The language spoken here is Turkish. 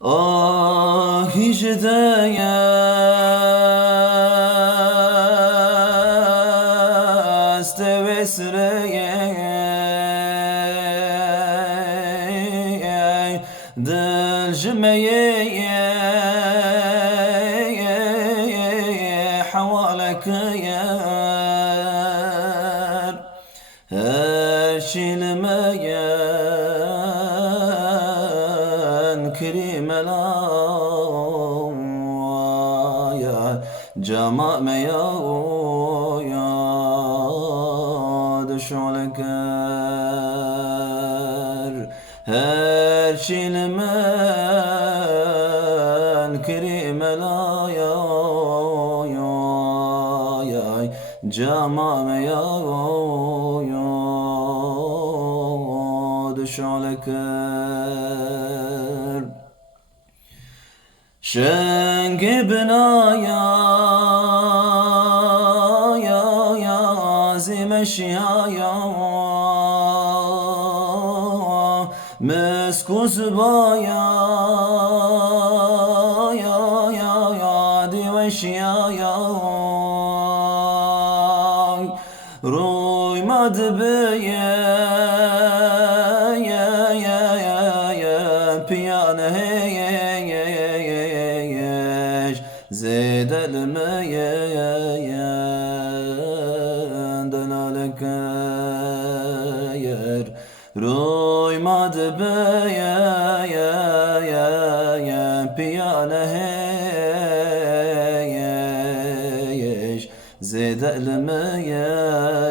Ah hicdeye estevesreye dilcimeye havalek yer her şilmeyen krimelaya cama meya düşoleker her şilmen krimelaya cama meya düşoleker şengi binaya zimeşyaya meskuzbaya diveşyaya ruymad beye piyane zedelmeyen delaleker ruymad beye piyane zedelmeyen